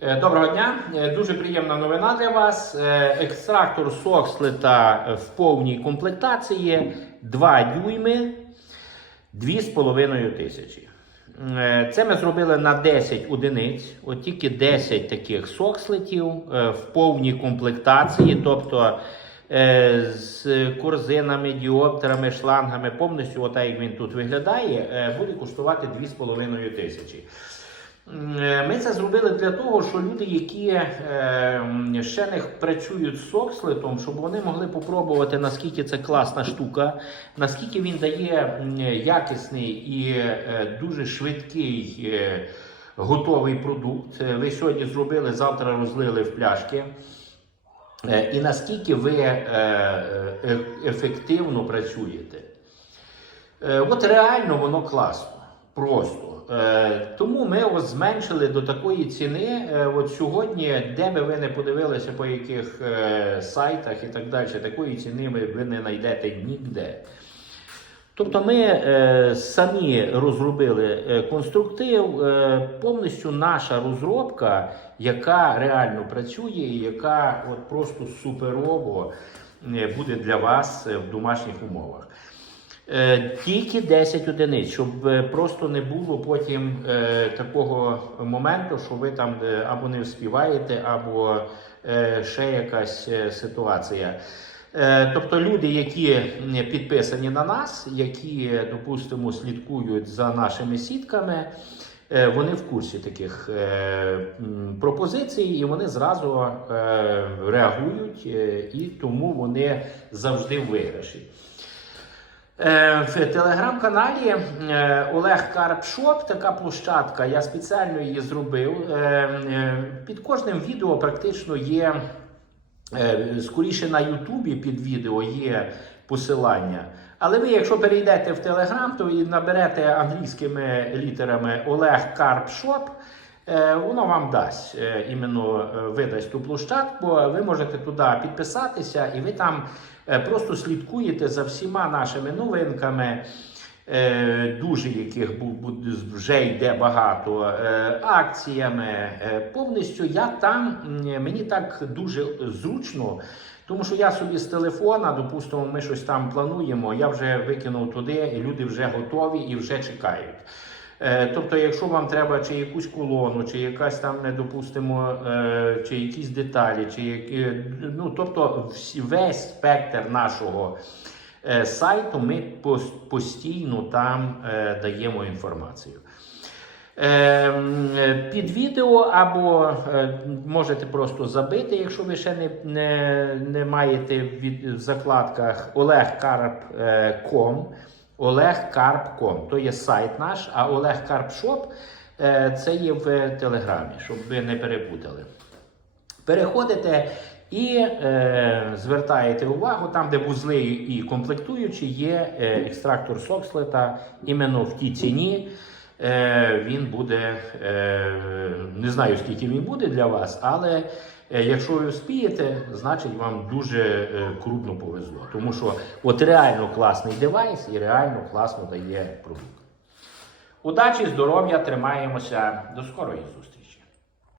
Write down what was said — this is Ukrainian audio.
Е, Доброго дня. Е, Дуже приємна новина для вас. Е, Екстрактор сокслита в повній комплектації 2 дюйми 2,5 тисячі. Це ми зробили на 10 одиниць, от тільки 10 таких сокслитів в повній комплектації, тобто з корзинами, діоптерами, шлангами, повністю, отак як він тут виглядає, буде коштувати 2,5 тисячі. Е, Ми це зробили для того, що люди, які е, ще не працюють з сокслитом, щоб вони могли попробувати, наскільки це класна штука, наскільки він дає якісний і е, дуже швидкий готовий продукт. Ви сьогодні зробили, завтра розлили в пляшки. І наскільки ви ефективно працюєте. От реально воно класно, просто. Е, Тому ми ось зменшили до такої ціни. Е, От сьогодні, де би ви не подивилися, по яких е, сайтах і так далі, такої ціни ви, ви не знайдете ніде. Тобто ми е, самі розробили конструктив, е, повністю наша розробка, яка реально працює і яка от просто суперово буде для вас в домашніх умовах. Е, Тільки 10 одиниць, щоб е, просто не було потім е, такого моменту, що ви там або не вспіваєте, або ще якась ситуація. Тобто люди, які підписані на нас, які, допустимо, слідкують за нашими сітками, вони в курсі таких пропозицій, і вони зразу реагують, і тому вони завжди виграші. Е, В телеграм-каналі е, Олег Карпшоп, така площадка, я спеціально її зробив. Е, Під кожним відео практично є, скоріше на Ютубі під відео є посилання. Але ви, якщо перейдете в Телеграм, то і наберете англійськими літерами Олег Карпшоп. Воно вам дасть іменно видасть ту площадку. Ви можете туди підписатися, і ви там просто слідкуєте за всіма нашими новинками. е, Дуже яких вже йде багато е, акціями. е, Повністю я там мені так дуже зручно, тому що я собі з телефона, допустимо, ми щось там плануємо. Я вже викинув туди, і люди вже готові і вже чекають. Е, Тобто, якщо вам треба чи якусь колону, чи якась там, не допустимо, е, чи якісь деталі, чи які, ну тобто весь спектр нашого е, сайту ми постійно там е, даємо інформацію. Е, м, е, Під відео або е, можете просто забити, якщо ви ще не, не, не маєте в закладках olegkarp.com. olegkarp.com. То є сайт наш, а Олег Карпшоп е, це є в Телеграмі, щоб ви не перепутали. Переходите і е, звертаєте увагу, там, де вузли і комплектуючі, є е, екстрактор сокслета іменно в тій ціні. Е, він буде, е, не знаю скільки він буде для вас, але е, якщо ви вспієте, значить вам дуже крупно повезло. Тому що от реально класний девайс і реально класно дає продукт. Удачі, здоров'я, тримаємося. До скорої зустрічі!